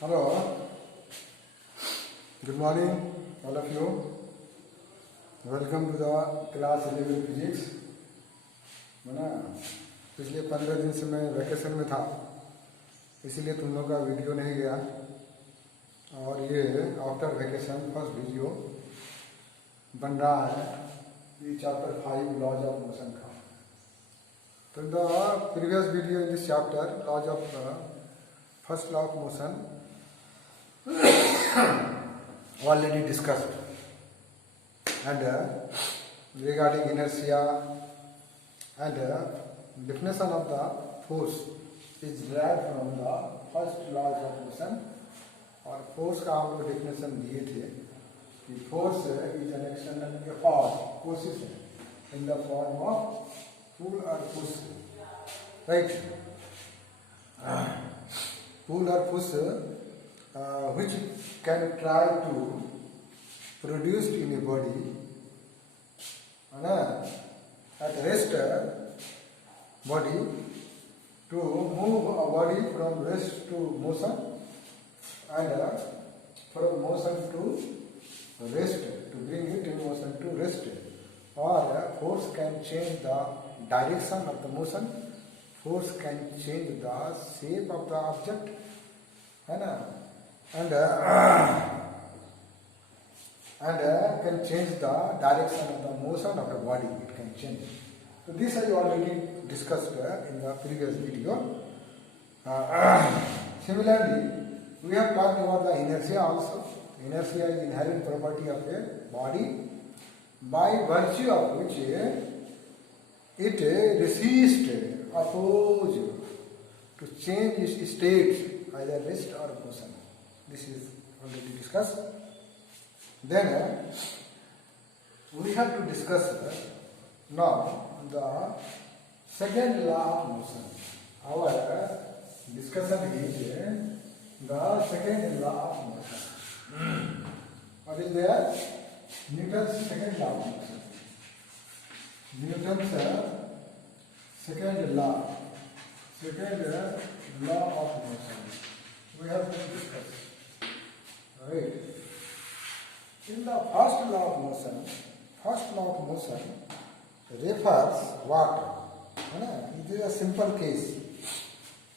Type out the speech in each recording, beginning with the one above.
Hello, good morning, all of you. Welcome to the class 11 physics. ना पिछले 15 दिन से मैं वैकेशन में था, इसीलिए तुम लोग का वीडियो नहीं गया। और ये आफ्टर वैकेशन फर्स्ट वीडियो बन रहा है, ये चैप्टर 5 लॉज ऑफ मोशन का। तो the previous video in this chapter laws of first law of motion already discussed, and regarding inertia and definition of the force is derived from the first law of motion. और force का हम लोग definition दिए थे कि force is an external effort, कोशिश in the form of pull or push, right? Pull or push which can try to produce in a body at rest body to move a body from rest to motion and from motion to rest, to bring it in motion to rest. Or force can change the direction of the motion, force can change the shape of the object, and can change the direction of the motion of the body. It can change. So this I already discussed in the previous video. Similarly, we have talked about the inertia also. Inertia is inherent property of a body by virtue of which it resists, opposes to change its states, either rest or motion. This is already discussed. Then we have to discuss now the second law of motion. Our discussion is the second law of motion. What is there? Newton's second law of motion. Newton's second law of motion. We have to discuss. Right. In the first law of motion refers what? It is a simple case.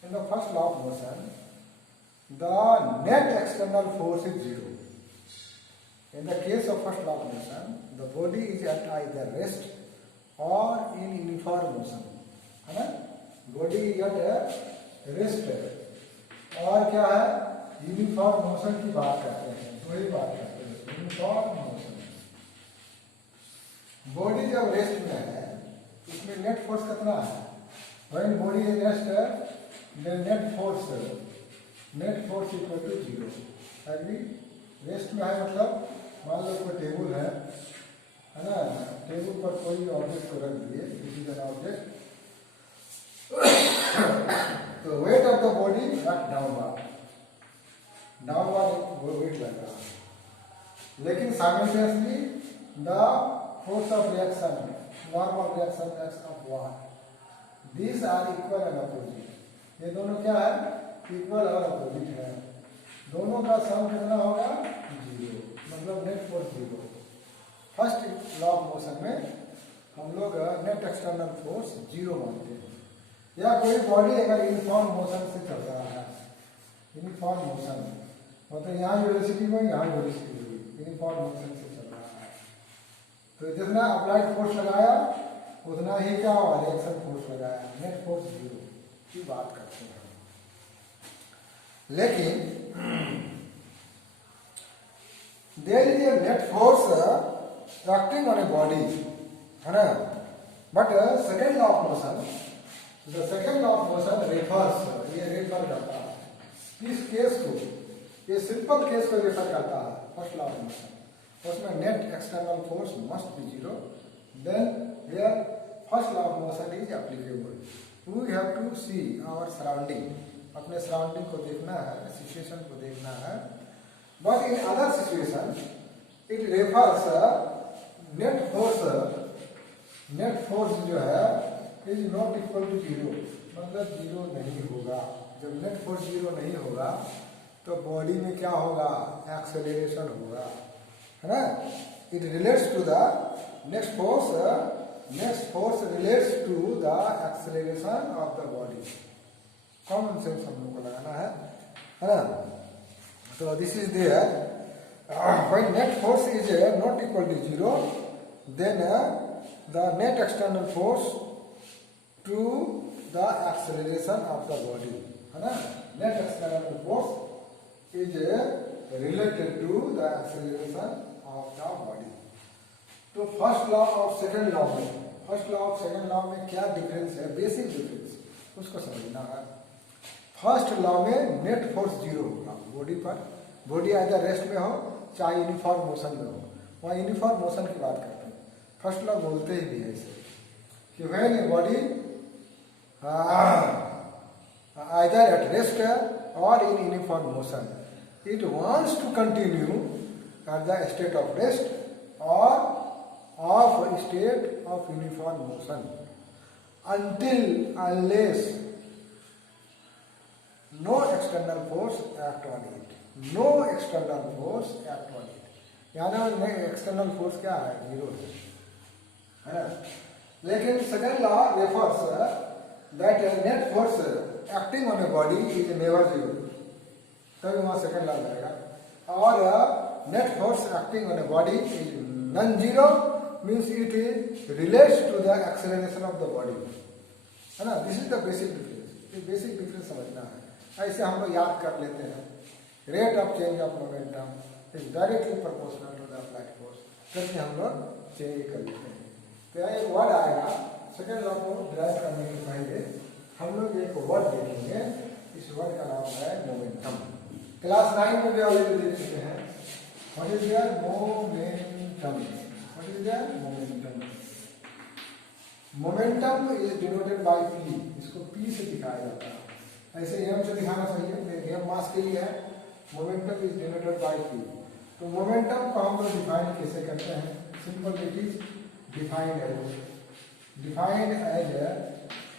In the first law of motion, the net external force is zero. In the case of first law of motion, the body is at either rest or in uniform motion. Body is at rest और क्या है, uniform motion की बात करते हैं, वही बात करते हैं, यूनिफॉर्म मोशन। बॉडी जब रेस्ट में है, इसमें नेट फोर्स कितना है? When body is rest, then net force equal to zero. अभी रेस्ट में है मतलब मान लो कोई टेबल है ना, टेबल पर कोई ऑब्जेक्ट को रख दिए, दिस इज एन ऑब्जेक्ट, तो weight of the body not downward weight लग रहा है, लेकिन simultaneously the force of reaction, normal reaction X of war, these are equal and opposite. ये दोनों क्या है? इक्वल और अपोजिट है। दोनों का सम कितना होगा? जीरो, मतलब net force zero. First law of motion में हम लोग नेट एक्सटर्नल फोर्स जीरो मानते हैं। या कोई बॉडी अगर यूनिफॉर्म मोशन से चल रहा है, यूनिफॉर्म मोशन मतलब यहाँ वेलोसिटी में यहाँ वेलोसिटी हुई, यूनिफॉर्म मोशन से चल रहा है, तो जितना अप्लाइड फोर्स लगाया उतना ही क्या रिएक्शन फोर्स लगाया, नेट फोर्स जीरो की बात करते हैं। लेकिन there is a net force acting on a body, है ना, but second law of motion, the second law of motion refers, ये रेफर करता है इस केस को, ये सिंपल केस को रेफर करता है फर्स्ट लॉ ऑफ मोशन। उसमें net external force must be zero, then here first law of motion is applicable. We have to see our surrounding, अपने सराउंडिंग को देखना है, सिचुएशन को देखना है। But in other situation it refers net force जो है is not equal to zero, मतलब जीरो नहीं होगा। जब नेट फोर्स जीरो नहीं होगा तो बॉडी में क्या होगा, एक्सेलरेशन होगा, है ना। It relates to the next force relates to the acceleration of the body. Common sense हम लोग को लगाना है ना। तो this is there when net force is not equal to 0, then the net external force to the acceleration of the body, है ना। Net external force is related to the acceleration of the body. तो first law और second law में क्या difference है, basic difference उसको समझना है। फर्स्ट लॉ में नेट फोर्स 0 होगा बॉडी पर, बॉडी आइदर रेस्ट में हो चाहे यूनिफॉर्म मोशन में हो, वहाँ यूनिफॉर्म मोशन की बात करते हैं। फर्स्ट लॉ बोलते ही भी है ऐसे कि when a body either at rest और in uniform motion, it wants to continue at the state of rest और of state of uniform motion unless no external force act on it, no external force act on it, यानी external force क्या है, 0 है ना। लेकिन second law refers that net force acting on a body is never 0, तभी वहां second law जाएगा। और net force acting on a body is non 0 means it is relates to the acceleration of the body, है ना। This is the basic difference, ये basic difference समझना है। ऐसे हम लोग याद कर लेते हैं, rate of change of momentum is directly proportional to the applied force, करके हम लोग चेंज कर लेते हैं। तो एक वर्ड आएगा, सेकेंड लॉ को ड्राइव करने के पहले हम लोग एक वर्ड देखेंगे, इस वर्ड का नाम है मोमेंटम। क्लास 9 में भी ऑलरेडी देख चुके हैं। What is your momentum? Momentum is denoted by P, इसको P से दिखाया जाता है। ऐसे m से दिखाना चाहिए, m मास के लिए है। Momentum is denoted by P। तो मोमेंटम को हम लोग डिफाइन कैसे करते हैं, simple, it is defined as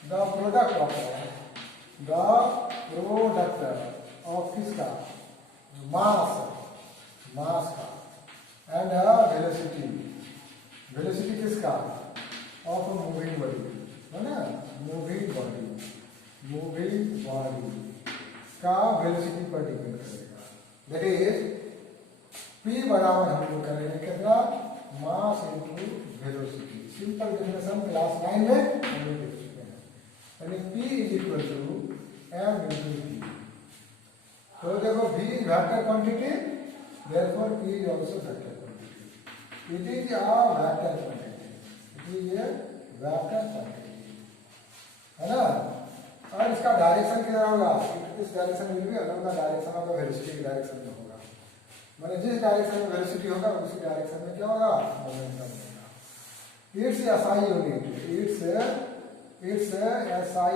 the product of किसका, मास का एंड वेलोसिटी किसका, ऑफ मूविंग बॉडी, है ना। मूविंग बॉडी का वेलोसिटी पर डिपेंड करेगा। दैट इज P बराबर हम लोग करेंगे कितना, mass into velocity. Simple definition class 9 में हम लोग देख चुके हैं, यानी P is equal to m into V। तो देखो V is vector quantity, therefore P is also vector quantity. It is a vector quantity, ये वेक्टर क्वांटिटी, है ना। और इसका डायरेक्शन क्या होगा, इस डायरेक्शन में भी अलग अलग direction of the velocity direction में होगा, माने जिस डायरेक्शन में वेलोसिटी होगा उसी डायरेक्शन में क्या होगा, मोमेंटम होगा। It's SI unit, it's SI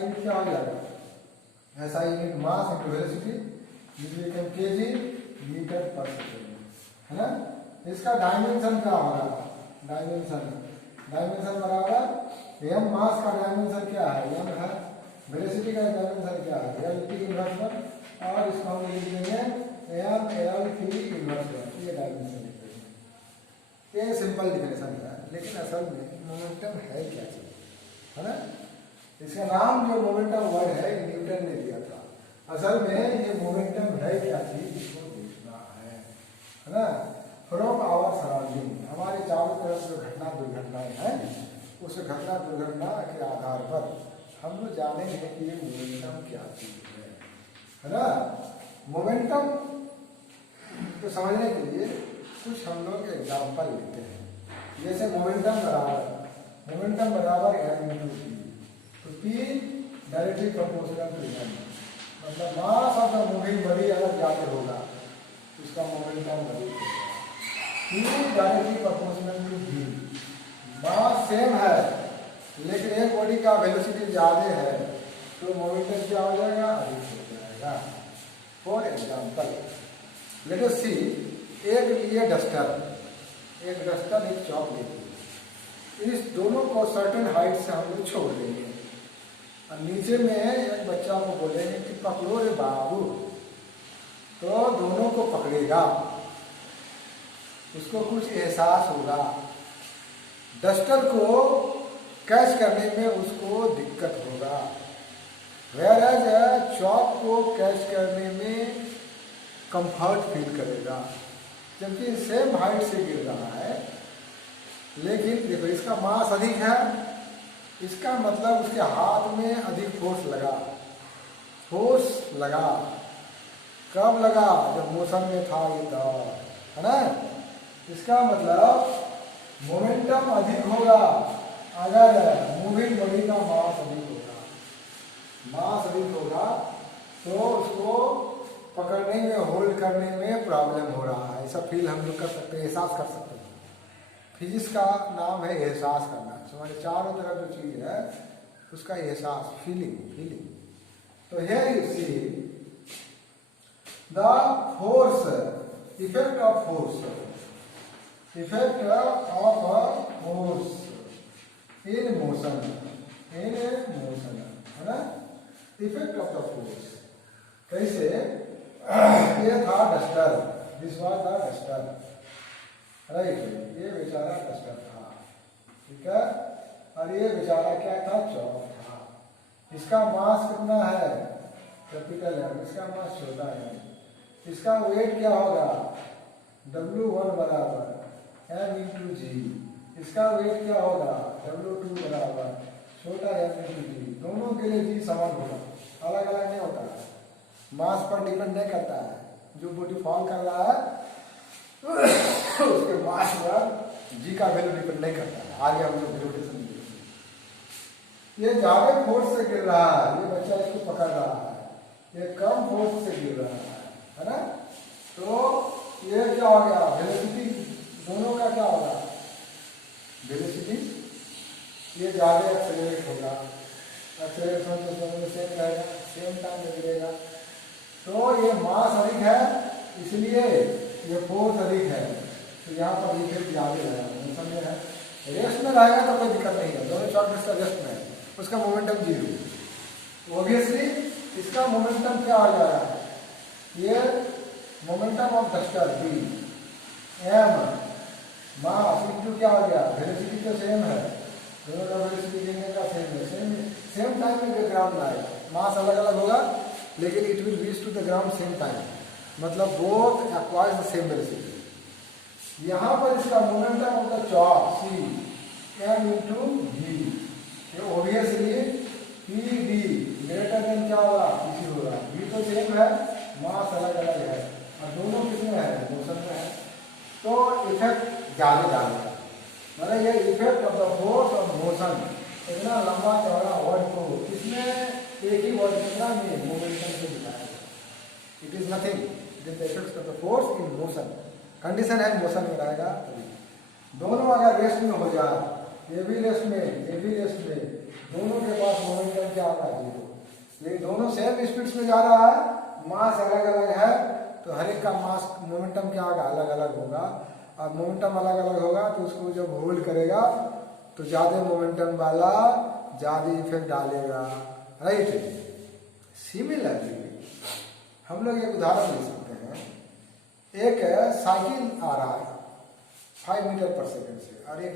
unit क्या हो जाएगा, SI unit mass into velocity, जिसमें हम केजी मीटर पर सेकेंड, है ना। इसका डायमेंशन क्या होगा, डायमेंशन बराबर m मास का डायमेंशन क्या है, m है, वेलोसिटी का डायमेंशन क्या है, l t इनवर्स 1, और इसको हम लिख देंगे m l t इनवर्स 1, ये डायमेंशन लिख देंगे। ये सिंपल डिफिनेशन है, लेकिन असल में मोमेंटम है क्या चीज, है ना। इसका नाम जो मोमेंटम वर्ड है न्यूटन ने दिया था, असल में ये मोमेंटम है क्या चीज, इसको देखना है ना। फ्रॉम आवर सराउंडिंग, हमारे चारों तरफ जो घटना दुर्घटनाएं हैं, उस घटना दुर्घटना के आधार पर हम लोग जानेंगे कि ये मोमेंटम क्या चीज है ना। मोमेंटम को समझने के लिए कुछ हम लोग एग्जाम्पल लेते हैं, जैसे मोमेंटम बराबर m इंटू P, तो P directly proportional to m, मतलब mass of the moving body अगर ज्यादा होगा तो उसका मोमेंटम बढ़ेगा। P directly proportional to V, mass same है लेकिन एक बॉडी का वेलोसिटी ज्यादा है तो मोमेंटम क्या हो जाएगा, अधिक हो जाएगा। फॉर एग्जाम्पल लेट अस सी, एक लिए डस्टर, एक चॉक लेती है, इस दोनों को सर्टेन हाइट से हम लोग छोड़ देंगे, और नीचे में एक बच्चा को बोलेंगे कि पकड़ो रे बाबू, तो दोनों को पकड़ेगा, उसको कुछ एहसास होगा। डस्टर को कैच करने में उसको दिक्कत होगा, वेयर चॉक को कैच करने में कंफर्ट फील करेगा, जबकि सेम हाइट से गिर रहा है। लेकिन देखो इसका मास अधिक है, इसका मतलब उसके हाथ में अधिक फोर्स लगा। फोर्स लगा कब लगा? जब मोशन में था ये तब, है ना। इसका मतलब मोमेंटम अधिक होगा अगर मूविंग बॉडी का मास अधिक होगा। मास अधिक होगा तो उसको पकड़ने में, होल्ड करने में प्रॉब्लम हो रहा है। ऐसा फील हम लोग कर सकते हैं, एहसास कर सकते हैं। फिजिक्स का नाम है एहसास करना। हमारे चारों तरफ जो चीज है उसका एहसास, फीलिंग। तो here you see the force, effect of force in motion, है ना। इफेक्ट ऑफ द फोर्स कैसे? ये था duster, this was the duster, right. ये बेचारा डस्टर था, ठीक है। और ये बेचारा क्या था? चौक था। इसका मास कितना है? कैपिटल है। इसका मास छोटा है। इसका वेट क्या होगा? W1 बराबर m/g। इसका वेट क्या होगा? W2 बराबर छोटा m/g। दोनों के लिए g समान होगा, अलग अलग नहीं होता। मास पर डिपेंड नहीं करता है। जो बॉडी फॉल कर रहा है उसके मास पर जी का वैल्यू डिपेंड नहीं करता है। आगे हम लोग ग्रेविटेशन देखेंगे। ये ज्यादा फोर्स से गिर रहा है, ये बच्चा इसको पकड़ रहा है। ये कम फोर्स से गिर रहा है ना। तो ये क्या हो गया? वेलोसिटी दोनों का क्या होगा? वेलोसिटी ये ज्यादा एक्सेलरेट होगा, एक्सेलरेशन तो दोनों में सेम रहेगा, सेम टाइम में गिरेगा। तो ये मास अधिक है, इसलिए ये फोर्स अधिक है। तो यहाँ पर इफेक्ट ज्यादा रहेगा, मोशन में है। रेस्ट में रहेगा तो कोई दिक्कत नहीं है, दोनों शॉर्ट डिस्टेंस रेस्ट में है, उसका मोमेंटम 0। ऑब्वियसली इसका मोमेंटम क्या हो जा रहा है? ये momentum of duster be m mass into क्या हो गया? वेलोसिटी तो सेम है, दोनों का वेलोसिटी गिरने का सेम है। सेम टाइम में ग्राउंड आएगा। मास अलग अलग होगा लेकिन it will reach to the ground same time, मतलब both acquires the same velocity. यहाँ पर इसका momentum of the chalk c m/g। Obviously PD greater than क्या होगा? PC होगा। V तो सेम है, मास अलग अलग है और दोनों किसमें है? मोशन में है। तो इफेक्ट ज्यादा है, मतलब ये effect of the force of motion. इतना लंबा चौड़ा वर्ड को इसमें एक ही वर्ड कितना में मोमेंटम से दिखाया है। It is nothing, it is the effect of the force in motion. Condition है मोशन में रहेगा। दोनों अगर रेस्ट में हो जाए, ये भी रेस्ट में, ये भी रेस्ट में, दोनों के पास मोमेंटम क्या होगा? 0। ये दोनों सेम स्पीड में जा रहा है, मास अलग अलग है, तो हर एक का मास मोमेंटम क्या होगा? अलग अलग होगा। और मोमेंटम अलग अलग होगा तो उसको जब होल्ड करेगा तो ज्यादा मोमेंटम वाला ज्यादा इफेक्ट डालेगा, राइट। सिमिलरली हम लोग एक उदाहरण ले सकते हैं। एक साइकिल आ रहा है 5 मीटर पर सेकंड से और एक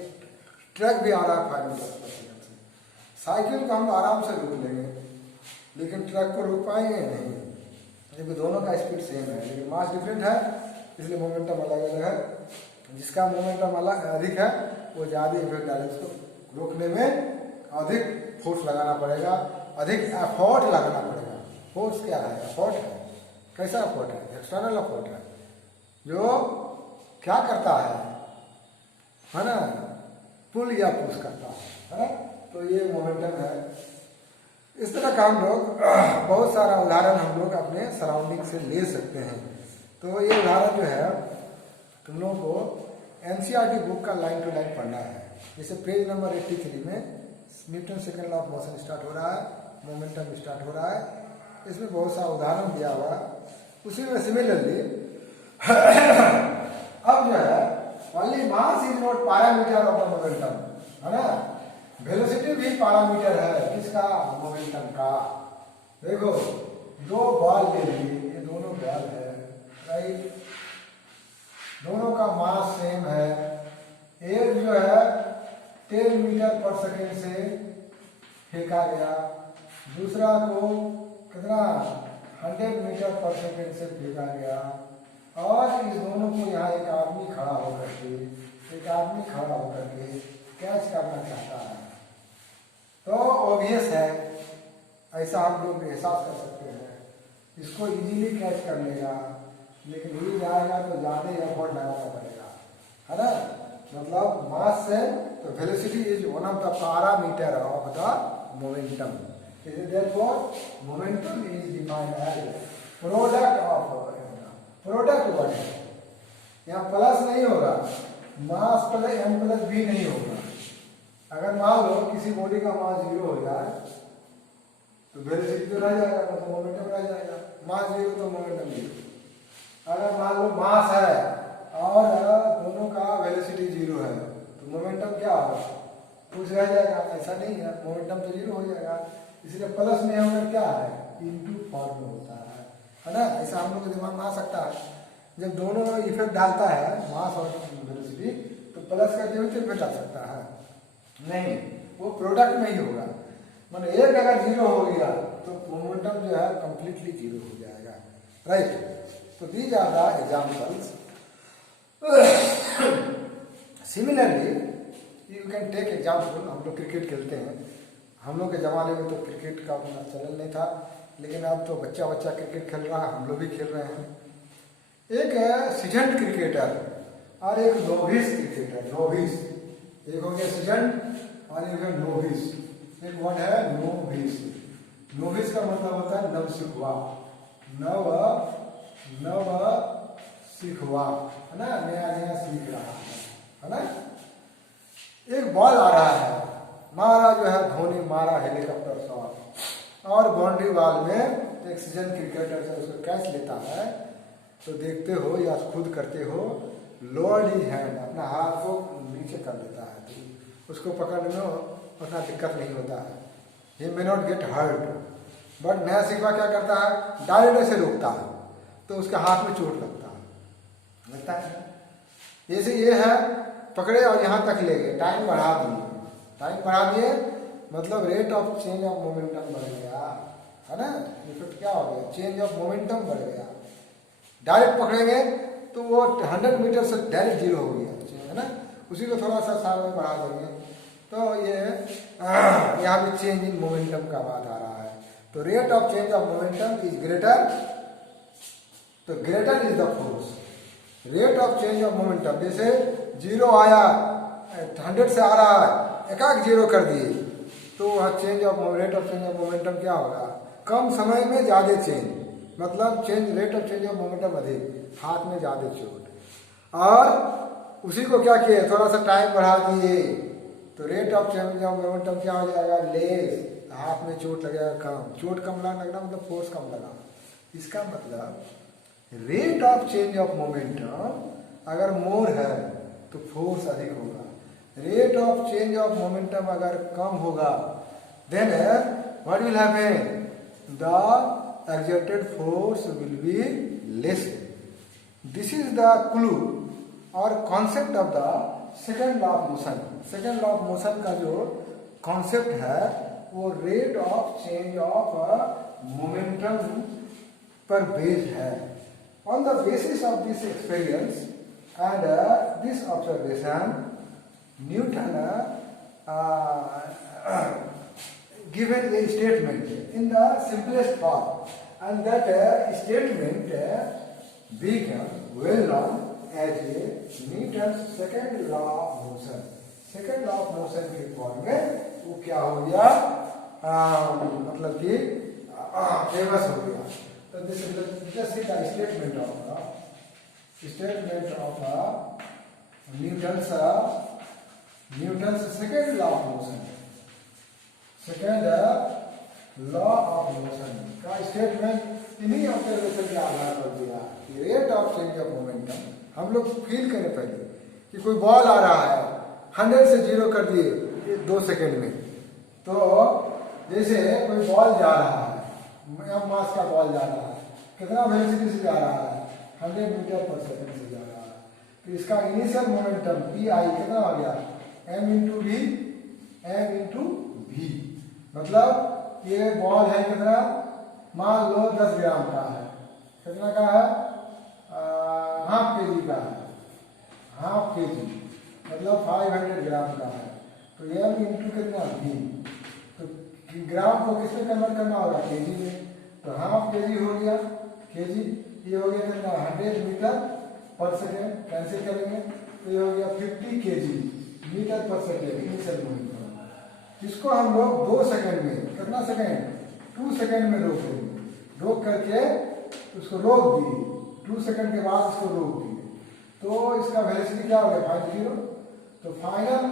ट्रक भी आ रहा है 5 मीटर पर सेकंड से। साइकिल को हम आराम से रोक लेंगे लेकिन ट्रक को रोक पाएंगे नहीं, क्योंकि दोनों का स्पीड सेम है लेकिन मास डिफरेंट है, इसलिए मोमेंटम अलग अलग है। जिसका मोमेंटम अलग अधिक है वो ज्यादा इफेक्ट डालेगा। उसको रोकने में अधिक फोर्स लगाना पड़ेगा, अधिक एफर्ट लगाना पड़ेगा। फोर्स क्या है? एफर्ट है। कैसा एफर्ट है? एक्सटर्नल एफर्ट है, जो क्या करता है ना, पुल या पुश करता है ना। तो ये मोमेंटम है। इस तरह का हम लोग बहुत सारा उदाहरण हम लोग अपने सराउंडिंग से ले सकते हैं। तो ये उदाहरण जो है तुम लोगों को एनसीईआरटी बुक का लाइन टू लाइन पढ़ना है। जैसे पेज नंबर 83 में Newton second law of motion start हो रहा है, मोमेंटम स्टार्ट हो रहा है। इसमें बहुत सारा उदाहरण दिया हुआ है। उसी में सिमिलरली अब जो है only mass is not parameter of the momentum, है ना। वेलोसिटी भी पैरामीटर है किसका? किसका, मोमेंटम का। देखो दो बॉल ले लिए, ये दोनों बॉल है, राइट, दोनों का मास सेम है। एक जो है 10 मीटर पर सेकेंड से फेंका गया, दूसरा को कितना 100 मीटर पर सेकेंड से फेंका गया। और इस दोनों को यहाँ एक आदमी खड़ा होकर के कैच करना चाहता है। तो ऑब्वियस है, ऐसा हम लोग एहसास कर सकते हैं, इसको इजीली कैच कर लेगा, लेकिन ये जाएगा तो ज़्यादा एफर्ट लगाना पड़ेगा, है ना। मतलब मास से तो velocity is one of the parameter of the momentum. Therefore, momentum is defined as product of product word है, यहाँ प्लस नहीं होगा, मास प्लस एम प्लस भी नहीं होगा। अगर मान लो किसी बॉडी का मास 0 हो जाए तो वेलोसिटी तो रह जाएगा, मतलब मोमेंटम रह जाएगा। मास 0 तो मोमेंटम 0। अगर मान लो मास है और दोनों का वेलोसिटी 0 है तो मोमेंटम क्या होगा, कुछ रह जाएगा। ऐसा नहीं है, मोमेंटम तो 0 हो जाएगा। इसलिए प्लस में होकर क्या है, इनटू फॉर्म में होता है ना। ऐसा हम लोग के दिमाग में आ सकता है, जब दोनों इफेक्ट डालता है मास और वेलोसिटी, तो प्लस का जो इफेक्ट डाल सकता है नहीं, वो प्रोडक्ट में ही होगा। मतलब एक अगर 0 हो गया तो मोमेंटम जो है कंप्लीटली 0 हो जाएगा, राइट। तो these are the examples. Similarly you can take example, हम लोग क्रिकेट खेलते हैं, हम लोग के ज़माने में तो क्रिकेट का उतना चलन नहीं था, लेकिन अब तो बच्चा बच्चा क्रिकेट खेल रहा है, हम लोग भी खेल रहे हैं। एक है सीजन क्रिकेटर और एक नोविस क्रिकेटर। नोविस एक हो गया सीजन और एक है नोविस। एक वर्ड है नोविस। नोविस का मतलब होता है नव सीखवा, नव सीखवा, है ना, नया नया सीख रहा है ना। एक बॉल आ रहा है, मारा जो है धोनी मारा हेलीकॉप्टर शॉट, और बाउंड्री बॉल में एक सीजन क्रिकेटर से उसको कैच लेता है। तो देखते हो या खुद करते हो, लोअर हिज हैंड, अपना हाथ को नीचे कर देता है, तो उसको पकड़ने में उतना दिक्कत नहीं होता है। He may not get hurt, but नया सीखवा क्या करता है, डायरेक्ट ऐसे रोकता है तो उसके हाथ में चोट लगता है। जैसे ये है, पकड़े और यहाँ तक ले गए, टाइम बढ़ा दिए, मतलब rate of change of momentum बढ़ गया, है ना। इफेक्ट क्या हो गया, चेंज ऑफ मोमेंटम बढ़ गया। डायरेक्ट पकड़ेंगे तो वो 100 मीटर से डायरेक्ट 0 हो गया, है ना। उसी को थोड़ा सा साल में बढ़ा देंगे तो ये यहाँ भी चेंज इन मोमेंटम का बात आ रहा है। तो rate of change of momentum is greater, तो greater is the force. Rate of change of momentum, जैसे 0 आया, 100 से आ रहा है, एक 0 कर दिए, तो वह change of rate of change of momentum क्या होगा, कम समय में ज़्यादा चेंज, मतलब change rate of change of momentum अधिक, हाथ में ज़्यादा चोट। और उसी को क्या किए, थोड़ा सा टाइम बढ़ा दिए, तो rate of change of momentum क्या हो जाएगा, लेस, हाथ में चोट लगेगा कम। चोट कम लगना मतलब फोर्स कम लगा। इसका मतलब rate of change of momentum अगर मोर है तो फोर्स अधिक होगा, rate of change of momentum अगर कम होगा then what will happen, the exerted force will be less. This is the clue और concept of the second law of motion. Second law of motion का जो concept है वो rate of change of momentum पर based है। On the basis of this experience and this observation, Newton given a statement in the simplest form, and that statement became well known as Newton's second law of motion. Second law of motion के form में वो क्या हो गया, मतलब कि famous हो गया। So this is just the statement of Newton's second law of motion. Second law of motion का स्टेटमेंट इन्हीं ऑब्जर्वेशन के आधार पर दिया कि rate of change of momentum, हम लोग फील करें पहले कि कोई बॉल आ रहा है, 100 से 0 कर दिए 2 सेकेंड में, तो जैसे कोई बॉल जा रहा है, m मास का बॉल जा रहा है, कितना वेलोसिटी से जा रहा है, 100 मीटर पर सेकंड से जा रहा है, तो इसका इनिशियल मोमेंटम पी आई कितना आ गया, m इंटू वी, मतलब ये बॉल है कितना, मान लो 10 ग्राम का है, कितना का है, हाफ केजी का है, हाफ केजी मतलब 500 ग्राम का है, तो m इंटू कितना v, तो ग्राम को किसमें कन्वर्ट करना होगा, केजी में, तो हाफ केजी हो गया, केजी ये हो गया कितना 100 मीटर पर सेकेंड, कैंसिल करेंगे तो ये हो गया 50 केजी मीटर पर सेकेंड इनिशियल मोमेंटम। इसको हम लोग 2 सेकेंड में, कितना सेकेंड, 2 सेकेंड में रोक देंगे, रोक करके उसको रोक दिए, 2 सेकेंड के बाद इसको रोक दिए, तो इसका वेलोसिटी क्या हो गया 50, तो फाइनल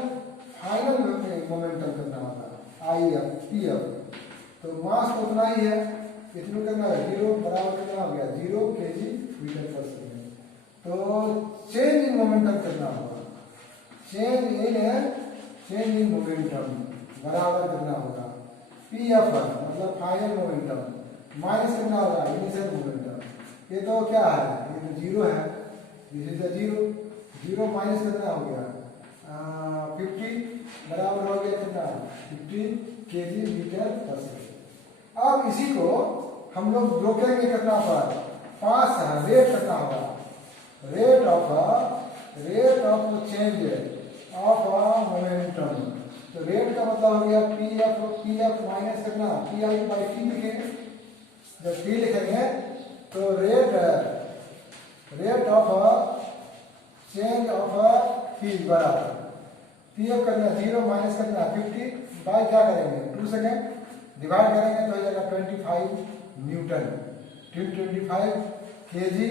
मोमेंटम कितना होगा आई एफ पी एफ, तो मास उतना ही है, इसमें कितना है 0 बराबर कितना हो गया 0 केजी मीटर पर सेकेंड, तो चेंज इन मोमेंटम कितना होगा, चेंज इन मोमेंटम बराबर कितना होगा पी एफ मतलब फाइनल मोमेंटम माइनस कितना होगा इनिशियल मोमेंटम, ये तो क्या है, ये तो 0 है, दिस इज द 0 माइनस कितना हो गया 50 बराबर हो गया कितना 50 केजी मीटर पर सेकेंड। अब इसी को हम लोग रोकेंगे कितना पर, 5 रेट कितना होगा, rate of change of momentum, तो रेट का मतलब हो गया पी एफ माइनस कितना पी आई बाई टी लिखेंगे, जब टी लिखेंगे तो rate of change of P बराबर पी एफ करना 0 माइनस करना 50 बाय क्या करेंगे 2 सेकेंड, डिवाइड करेंगे तो हो जाएगा 25 न्यूटन, 25 केजी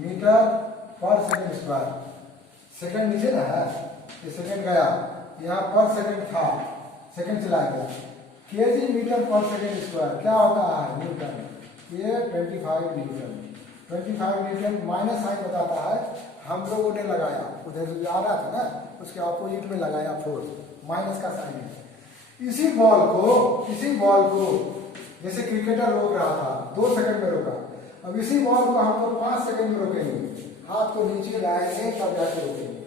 मीटर पर सेकेंड स्क्वायर, सेकेंड नीचे ना है, ये सेकेंड गया, यहाँ पर सेकेंड था, सेकेंड चला गया, केजी मीटर पर सेकेंड स्क्वायर क्या होता है न्यूटन, ये 25 न्यूटन, 25 न्यूटन माइनस साइन बताता है, हम लोगों ने लगाया उधर से आ रहा था ना, उसके ऑपोजिट में लगाया फोर्स, माइनस का साइन है। इसी बॉल को जैसे क्रिकेटर रोक रहा था 2 सेकंड में रोका, अब इसी बॉल को हम लोग 5 सेकंड में रोकेंगे, हाथ को नीचे लाएंगे तब जाके रोकेंगे,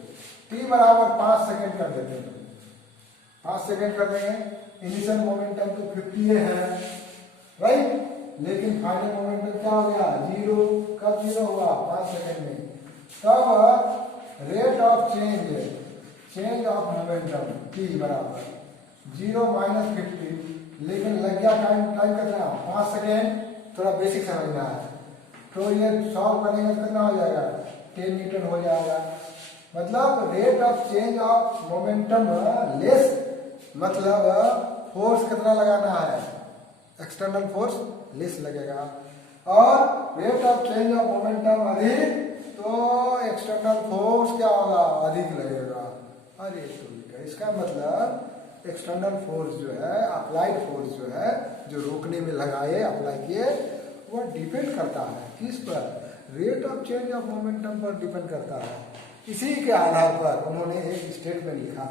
टी बराबर 5 सेकंड कर देते हैं, 5 सेकंड कर देंगे, इनिशियल मोमेंटम तो 50 है राइट, लेकिन फाइनल मोमेंटम क्या हो गया 0, कब 0 हुआ 5 सेकंड में, तब rate of change of momentum T बराबर 0 माइनस 50, लेकिन लग गया टाइम कितना 5 सेकेंड, थोड़ा बेसिक समझना है, तो ये सॉल्व करेंगे कितना हो जाएगा 10 न्यूटन हो जाएगा, मतलब rate of change of momentum less, मतलब फोर्स कितना लगाना है, एक्सटर्नल फोर्स लेस लगेगा, और rate of change of momentum अधिक, तो एक्सटर्नल फोर्स क्या होगा अधिक लगेगा, अरे तो इसका मतलब एक्सटर्नल फोर्स जो है, अप्लाइड फोर्स जो है, जो रोकने में लगाए अप्लाई किए, वो डिपेंड करता है किस पर, rate of change of momentum पर डिपेंड करता है। इसी के आधार पर उन्होंने एक स्टेटमेंट लिखा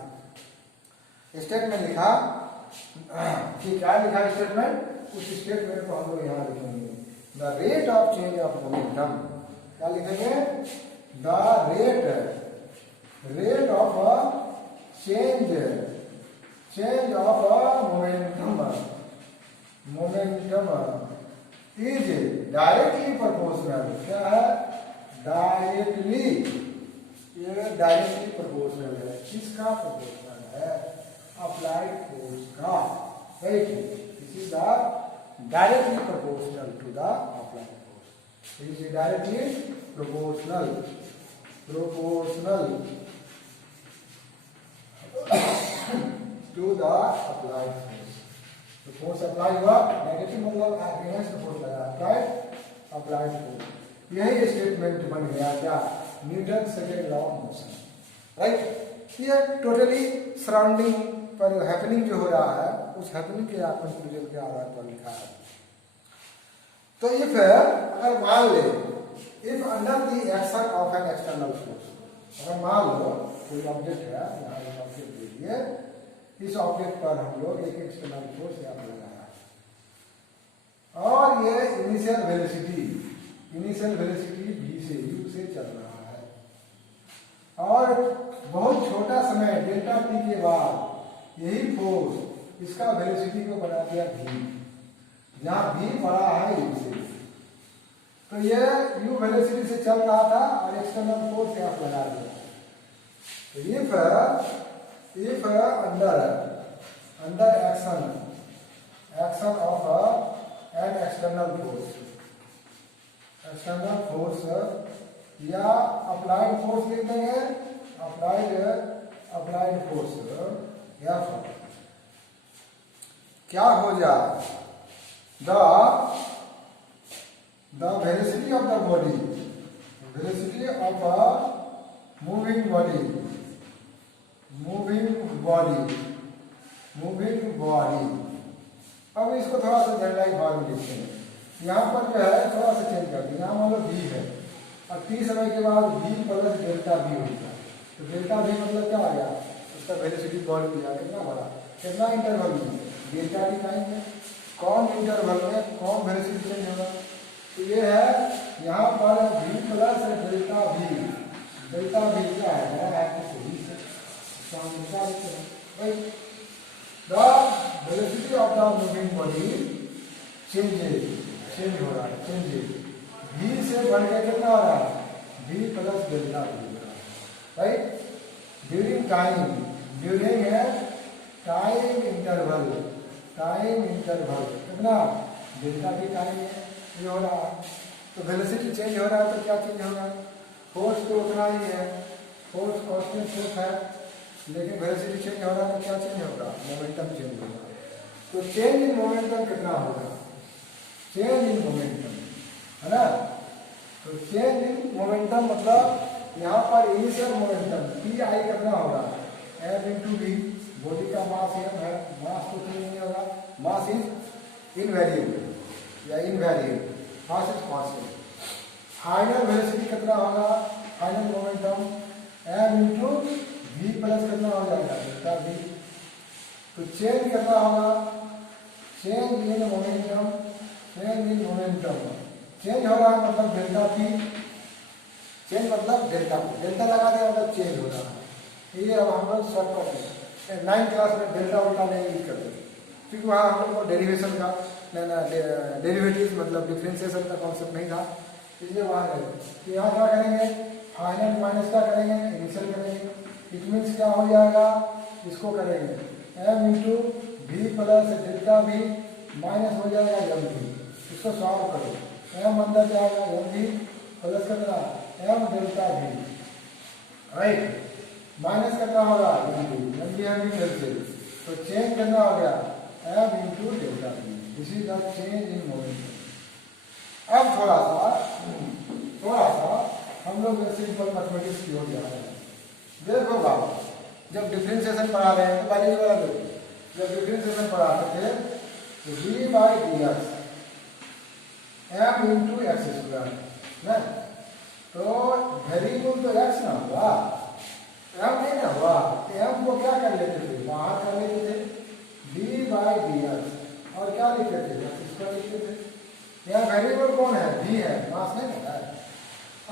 कि क्या लिखा स्टेटमेंट, उस स्टेटमेंट को हम लोग यहाँ लिखेंगे, the rate of change of momentum, क्या लिखेंगे, the rate of change of momentum is directly proportional, क्या है डायरेक्टली प्रोपोर्शनल है, किसका प्रोपोर्शनल है, अप्लाइड फोर्स का, right, this is the directly proportional to the applied force, this is directly proportional to the applied force, तो force apply हुआ, negative मतलब against force लगा, राइट अप्लाइड फोर्स, यही statement बन गया क्या Newton second law of motion, right. ये totally surrounding पर हैपनिंग जो हो रहा है, उस हैपनिंग के कंक्लूजन के आधार पर लिखा है। तो इफ अगर मान ले, if under the action of an external force, अगर मान लो कोई ऑब्जेक्ट है, यहाँ एक ऑब्जेक्ट दे दिए, इस ऑब्जेक्ट पर हम लोग एक एक्सटर्नल फोर्स यहाँ पर लगाया, इनिशियल वेलोसिटी v से u से चल रहा है, और बहुत छोटा समय डेल्टा t के बाद यही फोर्स इसका वेलोसिटी को बना दिया v, जहां v बड़ा है u से। तो ये u वेलोसिटी से चल रहा था और एक्सटर्नल फोर्स यहाँ लगा दिया। तो if under action of an external force या अप्लाइड फोर्स लिख देंगे, अप्लाइड फोर्स या क्या हो जाए, the velocity of the body, velocity of a moving body, अब इसको थोड़ा सा जनरलाइज बाद में लिखते हैं। यहाँ पर जो है थोड़ा सा चेंज करते हैं, यहाँ मान लो v है और t समय के बाद v प्लस डेल्टा v होगा, तो डेल्टा v मतलब क्या आ गया, उसका वेलोसिटी बढ़ गया, कितना बड़ा, कितना इंटरवल में, डेल्टा t टाइम में, कौन इंटरवल में कौन वेलोसिटी चेंज होगा। तो ये है यहाँ पर v प्लस डेल्टा v क्या है, the velocity of the moving body change हो रहा है, v से बढ़ के कितना हो रहा है, v प्लस डेल्टा v हो रहा है, राइट। ड्यूरिंग टाइम इंटरवल कितना, डेल्टा v टाइम है ये हो रहा है। तो वेलोसिटी चेंज हो रहा है तो क्या चेंज होगा, फोर्स तो उतना ही है, फोर्स कांस्टेंट फोर्स है, लेकिन वेलोसिटी चेंज हो रहा है तो क्या चेंज होगा, मोमेंटम चेंज होगा। तो चेंज इन मोमेंटम कितना होगा, चेंज इन मोमेंटम है ना। तो चेंज इन मोमेंटम मतलब यहाँ पर इनिशियल मोमेंटम पी आई कितना होगा, एम इंटू वी, बॉडी का मास एम है, मास तो चेंज नहीं होगा, मास इज इनवेरिएबल या invariable, mass is constant. Final velocity कितना होगा, final momentum m into v plus कितना हो जाएगा, डेल्टा v। तो चेंज कितना होगा, चेंज इन मोमेंटम, चेंज हो रहा है मतलब डेल्टा p, चेंज मतलब डेल्टा p, डेल्टा लगा दिया मतलब चेंज हो रहा है। ये अब हम लोग शॉर्टकट है, 9th क्लास में डेल्टा उल्टा नहीं यूज करते, क्योंकि वहाँ हम लोग को डेरिवेशन का डेरिवेटिव मतलब डिफरेंशिएशन का कॉन्सेप्ट नहीं था, इसलिए वहाँ गए। तो यहाँ क्या करेंगे, फाइनल माइनस क्या करेंगे, इनिशियल करेंगे। इट मीन्स क्या हो जाएगा, इसको करेंगे m into v plus delta v minus हो जाएगा एम वी, इसको सॉल्व करो, m अंदर जाएगा एम वी प्लस कितना m delta v, right, minus कितना होगा एम वी करके, तो चेंज करना हो गया m into delta we, this is the change in momentum. अब थोड़ा सा हम लोग सिंपल मैथमेटिक्स की ओर जा रहे हैं। देखो बाबा, जब डिफरेंशिएशन पढ़ा रहे हैं तो पहले वाला देखो, जब डिफरेंशिएशन पढ़ाते थे तो v by d x m into x square ना, तो वेरिएबल तो x ना हुआ, m नहीं ना हुआ, m को क्या कर लेते थे, बाहर कर लेते थे, v बाई डी एक्स और क्या लिखते थे, एक्स स्क्वायर लिखते थे। यहाँ वेरिएबल कौन है, v है, मास नहीं है।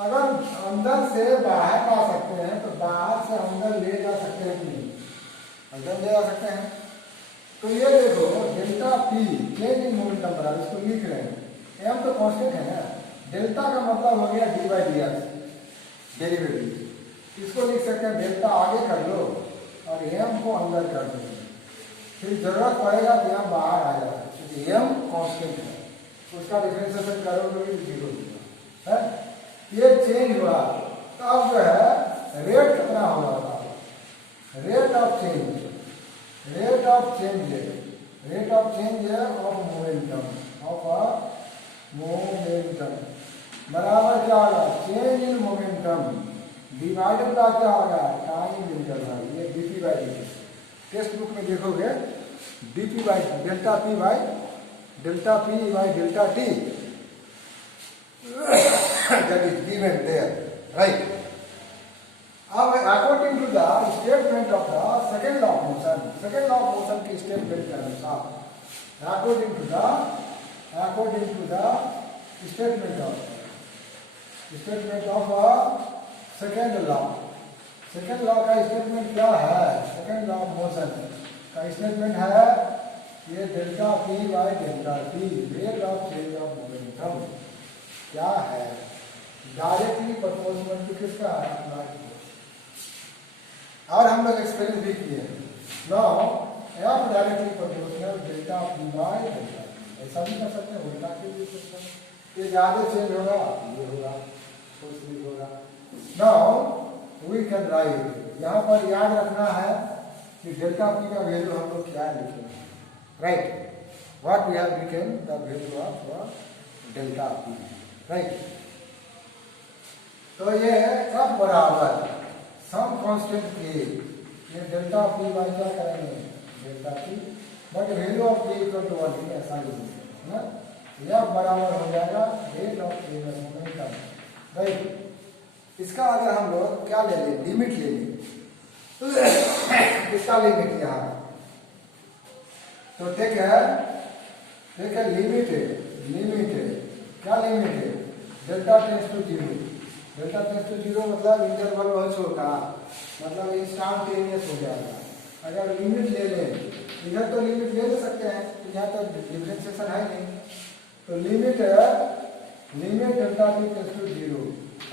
अगर अंदर से बाहर आ सकते हैं तो बाहर से अंदर ले जा सकते हैं कि नहीं, अंदर ले जा सकते हैं। तो ये देखो delta P change in momentum पर, इसको लिख रहे हैं, एम तो कांस्टेंट है ना, डेल्टा का मतलब हो गया D by d x derivative, इसको लिख सकते हैं डेल्टा आगे कर लो और एम को अंदर कर दो, फिर जरूरत पड़ेगा तो एम बाहर आ जाएगा, क्योंकि एम कांस्टेंट है, उसका डिफरेंशिएशन करोगे तो जीरो है। ये चेंज हुआ तो अब जो है रेट कितना हो रहा था, rate of change of momentum बराबर क्या होगा, change in momentum divided by क्या होगा, टाइम इंटरवल, ये dp by dt, text book में देखोगे dp by delta p by delta t that is given there, right? अब according to the statement of the second law of motion के statement के अनुसार, according to the statement of second law. Second law का statement क्या है? Second law of motion का statement है ये delta P by delta T rate of change of momentum क्या है? डायरेक्टली प्रोपोर्शनल टू किसका है? और हम लोग एक्सपेरिमेंट भी किए। Now F directly proportional delta P by delta T, ऐसा भी कर सकते हैं, उल्टा के भी सकते हैं। ये ज्यादा चेंज होगा, ये होगा, कुछ भी होगा। नाउ वी कैन राइट, यहाँ पर याद रखना है कि डेल्टा पी का वैल्यू हम लोग क्या लिखेंगे, right? What we have written the value of delta p, right? तो ये सब बराबर सम कांस्टेंट के, ये डेल्टा पी बाई क्या करेंगे? Delta p, but value of p equal to 1 ऐसा लिखेंगे ना। यह बराबर हो जाएगा rate of change of momentum, right? इसका अगर हम लोग क्या ले लें, लिमिट ले लें, इसका लिमिट यहाँ तो टेक है लिमिट है, क्या लिमिट है? Delta tends to zero. Delta tends to zero मतलब इंटरवल बहुत छोटा, मतलब इंस्टेंटेनियस हो जाएगा। अगर लिमिट ले लें, इधर तो लिमिट ले सकते हैं, तो यहाँ तो डिफरेंशिएशन है नहीं, तो limit delta T tends to zero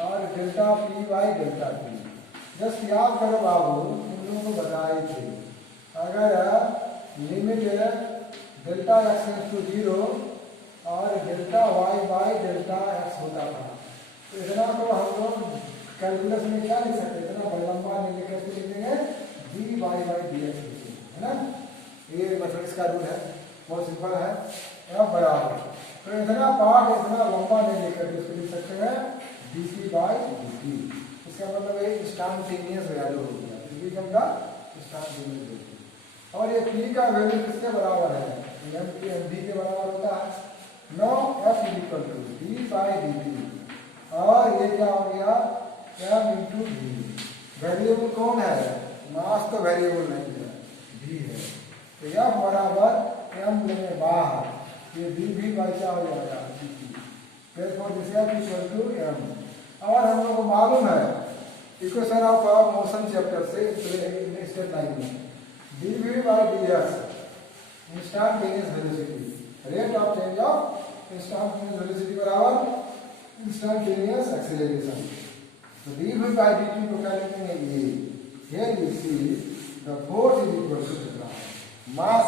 और delta P by delta T. Just याद करो बाबू, इन लोगों को बताए थे, अगर limit delta X tends to zero और delta Y by delta X होता था, तो इतना तो हम लोग कैलकुलस में क्या लिख सकते हैं? इतना लंबा नहीं लिख के लिखेंगे d y by d x, है ना? ये मैथमेटिक्स का रूल है, बहुत सिंपल है। बराबर तो इतना पार्ट इतना लंबा नहीं लिख करके इसको लिख सकते हैं d c by d t. इसका मतलब ये इंस्टेंटेनियस वैल्यू हो गया, इक्वेशन का इंस्टेंटेनियस वैल्यू। और ये पी का वैल्यू किसके बराबर है? एम पी एम डी के बराबर होता है। No F equal to d by d t, और ये क्या हो गया? M into D. वेरिएबल कौन है? मास तो वेरिएबल नहीं है, डी है। तो यह बराबर एम लेने बाहर, ये डी भी बाई क्या हो जाएगा? D T. therefore this is equal to m। और हम लोग को मालूम है इक्वेशन ऑफ मोशन चैप्टर से स्टेट लाइन में dv by dx instantaneous velocity, rate of change of instantaneous velocity बराबर इंस्टेंटेनियस एक्सीलरेशन। तो dv by dt को क्या लिखेंगे? ये here you see the force is equal to mass